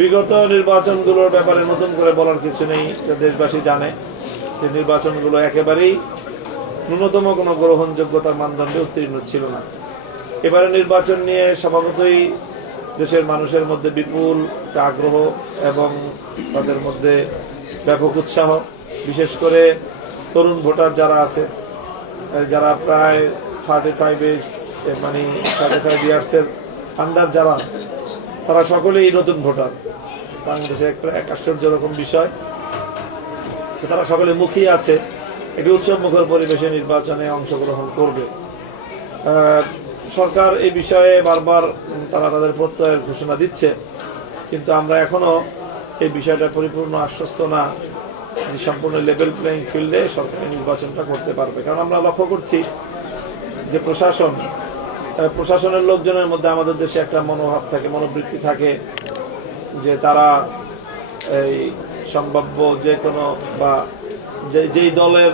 বিগত নির্বাচনগুলোর ব্যাপারে নতুন করে বলার কিছু নেই দেশবাসী জানে। যে নির্বাচনগুলো একেবারেই ন্যূনতম কোনো গ্রহণযোগ্যতার মানদণ্ডে উত্তীর্ণ ছিল না। এবারে নির্বাচন নিয়ে স্বভাবতই দেশের মানুষের মধ্যে বিপুল আগ্রহ এবং তাদের মধ্যে ব্যাপক উৎসাহ। বিশেষ করে তরুণ ভোটার যারা আছে, যারা প্রায় থার্টি ফাইভ এইজ মানে থার্টি ফাইভ ইয়ার্সের আন্ডার যারা, তারা সকলেই নতুন ভোটার। বাংলাদেশে একটা এক আশ্চর্য রকম বিষয়। তারা সকলে মুখিয়ে আছে, একটি উৎসব মুখর পরিবেশে নির্বাচনে অংশগ্রহণ করবে। সরকার এই বিষয়ে বারবার তারা তাদের প্রত্যয়ের ঘোষণা দিচ্ছে, কিন্তু আমরা এখনও এই বিষয়টা পরিপূর্ণ আশ্বস্ত না যে সম্পূর্ণ লেভেল প্লেইং ফিল্ডে সরকার নির্বাচনটা করতে পারবে। কারণ আমরা লক্ষ্য করছি যে প্রশাসন প্রশাসনের লোকজনের মধ্যে আমাদের দেশে একটা মনোভাব থাকে, মনোবৃত্তি থাকে যে তারা এই সম্ভাব্য যে কোনো বা যেই দলের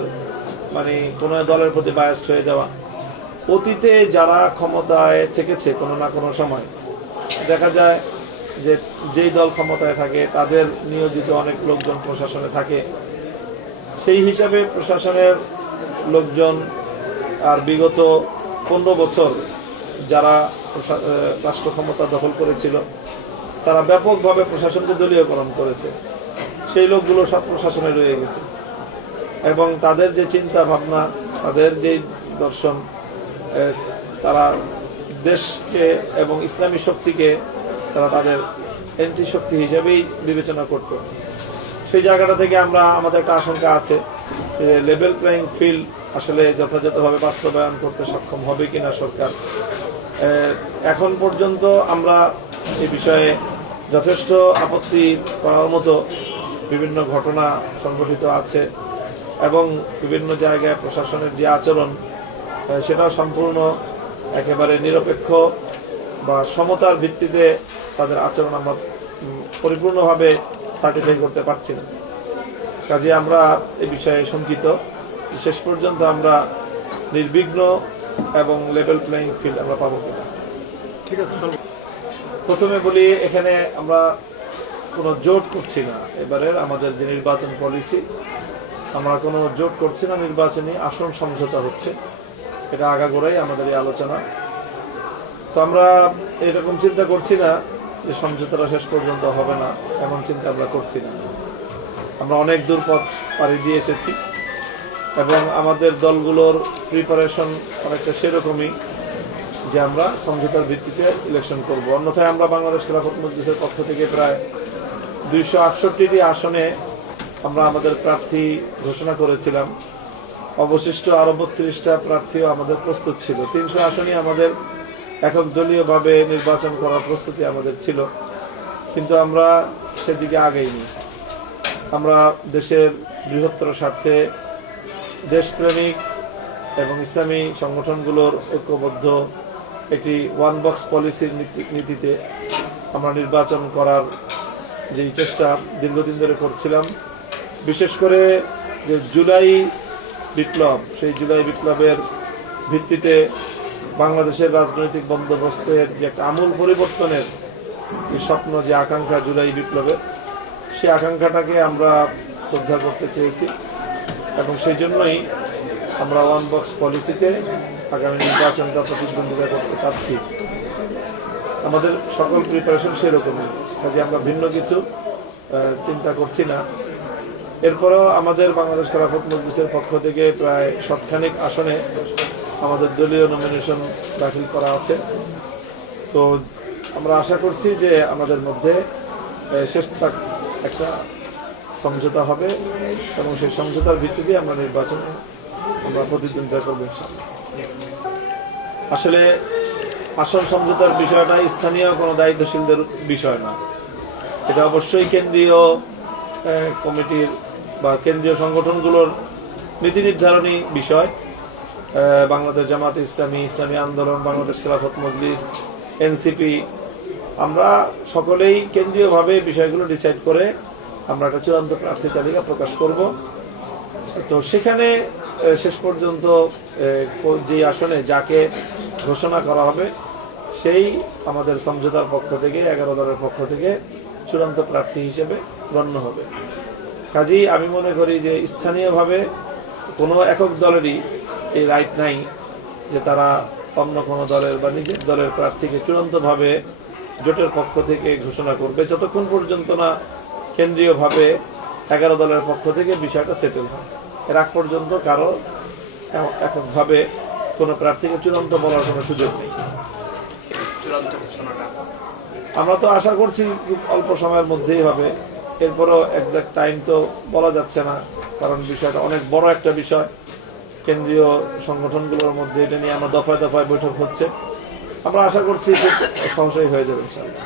মানে কোনো দলের প্রতি বায়াস্ট হয়ে যাওয়া। অতীতে যারা ক্ষমতায় থেকেছে কোনো না কোনো সময়, দেখা যায় যে যেই দল ক্ষমতায় থাকে, তাদের নিয়োজিত অনেক লোকজন প্রশাসনে থাকে। সেই হিসাবে প্রশাসনের লোকজন আর বিগত পনেরো বছর যারা রাষ্ট্র ক্ষমতা দখল করেছিল তারা ব্যাপকভাবে প্রশাসনকে দলীয়করণ করেছে। সেই লোকগুলো সব প্রশাসনে রয়ে গেছে। এবং তাদের যে চিন্তা ভাবনা তাদের যে দর্শন তারা দেশকে এবং ইসলামী শক্তিকে তারা তাদের এন্টি শক্তি হিসেবেই বিবেচনা করত। সেই জায়গাটা থেকে আমরা, আমাদের একটা আশঙ্কা আছে যে লেভেল প্লেইং ফিল্ড আসলে যথাযথভাবে বাস্তবায়ন করতে সক্ষম হবে কিনা সরকার। এখন পর্যন্ত আমরা এই বিষয়ে যথেষ্ট আপত্তি করার মতো বিভিন্ন ঘটনা সংঘটিত আছে এবং বিভিন্ন জায়গায় প্রশাসনের যে আচরণ সেটাও সম্পূর্ণ একেবারে নিরপেক্ষ বা সমতার ভিত্তিতে তাদের আচরণ আমরা পরিপূর্ণভাবে সার্টিফাই করতে পারছি না। কাজে আমরা এই বিষয়ে শঙ্কিত। শেষ পর্যন্ত আমরা নির্বিঘ্ন এবং লেভেল প্লেইং ফিল্ড আমরা পাবো কিনা। ঠিক আছে। প্রথমে বলি, এখানে আমরা কোনো জোট করছি না। এবারের আমাদের যে নির্বাচন পলিসি, আমরা কোনো জোট করছি না নির্বাচনী আসন সমঝোতা হচ্ছে। এটা আগাগোড়াই আমাদের এই আলোচনা। তো আমরা এরকম চিন্তা করছি না যে সমঝোতাটা শেষ পর্যন্ত হবে না, এমন চিন্তা আমরা করছি না। আমরা অনেক দূর পথ পাড়ি দিয়ে এসেছি এবং আমাদের দলগুলোর প্রিপারেশন অনেকটা সেরকমই। যে আমরা সমঝোতার ভিত্তিতে ইলেকশন করব। অন্যথায় আমরা বাংলাদেশ খেলাফত মজলিসের পক্ষ থেকে প্রায় দুইশো আটষট্টিটি আসনে আমরা আমাদের প্রার্থী ঘোষণা করেছিলাম। অবশিষ্ট আরও বত্রিশটা প্রার্থীও আমাদের প্রস্তুত ছিল। তিনশো আসনই আমাদের একক দলীয়ভাবে নির্বাচন করার প্রস্তুতি আমাদের ছিল। কিন্তু আমরা সেদিকে আগেইনি। আমরা দেশের বৃহত্তর স্বার্থে দেশপ্রেমিক এবং ইসলামী সংগঠনগুলোর ঐক্যবদ্ধ একটি ওয়ান বক্স পলিসির নীতি- নীতিতে আমরা নির্বাচন করার যে চেষ্টা দীর্ঘদিন ধরে করছিলাম, বিশেষ করে যে জুলাই বিপ্লব, সেই জুলাই বিপ্লবের ভিত্তিতে বাংলাদেশের রাজনৈতিক বন্দোবস্তের যে একটা আমূল পরিবর্তনের যে স্বপ্ন, যে আকাঙ্ক্ষা জুলাই বিপ্লবের সেই আকাঙ্ক্ষাটাকে আমরা শ্রদ্ধা করতে চেয়েছি এবং সেই জন্যই আমরা ওয়ান বক্স পলিসিতে আগামী নির্বাচনটা প্রতিদ্বন্দ্বিতা করতে চাচ্ছি, আমাদের সকল প্রিপারেশন সেরকমই। কাজে আমরা ভিন্ন কিছু চিন্তা করছি না। এরপরেও আমাদের বাংলাদেশ খেলাফত মজলিসের পক্ষ থেকে প্রায় শতখানিক আসনে আমাদের দলীয় নমিনেশন দাখিল করা আছে। তো আমরা আশা করছি যে আমাদের মধ্যে শেষ একটা সমঝোতা হবে এবং সেই সমঝোতার ভিত্তিতে আমরা নির্বাচনে আমরা প্রতিদ্বন্দ্বিতা করব ইনশাআল্লাহ। আসলে আসন সমঝোতার বিষয়টা স্থানীয় কোনো দায়িত্বশীলদের বিষয় না। এটা অবশ্যই কেন্দ্রীয় কমিটির বা কেন্দ্রীয় সংগঠনগুলোর নীতি নির্ধারণী বিষয়। বাংলাদেশ জামাত ইসলামী ইসলামী আন্দোলন, বাংলাদেশ খেলাফত মজলিস, এনসিপি। আমরা সকলেই কেন্দ্রীয়ভাবে বিষয়গুলো ডিসাইড করে আমরা একটা চূড়ান্ত প্রার্থী তালিকা প্রকাশ করব। তো সেখানে শেষ পর্যন্ত যে আসনে যাকে ঘোষণা করা হবে, সেই আমাদের সমঝোতার পক্ষ থেকে, এগারো দলের পক্ষ থেকে চূড়ান্ত প্রার্থী হিসেবে গণ্য হবে। কাজেই আমি মনে করি যে স্থানীয়ভাবে কোনো একক দলেরই এই রাইট নাই, যে তারা অন্য কোনো দলের বা নিজের দলের প্রার্থীকে চূড়ান্তভাবে জোটের পক্ষ থেকে ঘোষণা করবে। যতক্ষণ পর্যন্ত না কেন্দ্রীয়ভাবে এগারো দলের পক্ষ থেকে বিষয়টা সেটেল হয়। এর আগ পর্যন্ত কারও এককভাবে কোনো প্রার্থীকে চূড়ান্ত বলার কোনো সুযোগ নেই। আমরা তো আশা করছি খুব অল্প সময়ের মধ্যেই হবে। এরপরও একজাক্ট টাইম তো বলা যাচ্ছে না কারণ বিষয়টা অনেক বড় একটা বিষয়। কেন্দ্রীয় সংগঠনগুলোর মধ্যে এটা নিয়ে আমরা দফায় দফায় বৈঠক হচ্ছে। আমরা আশা করছি খুব সহজেই হয়ে যাবে ইনশাআল্লাহ।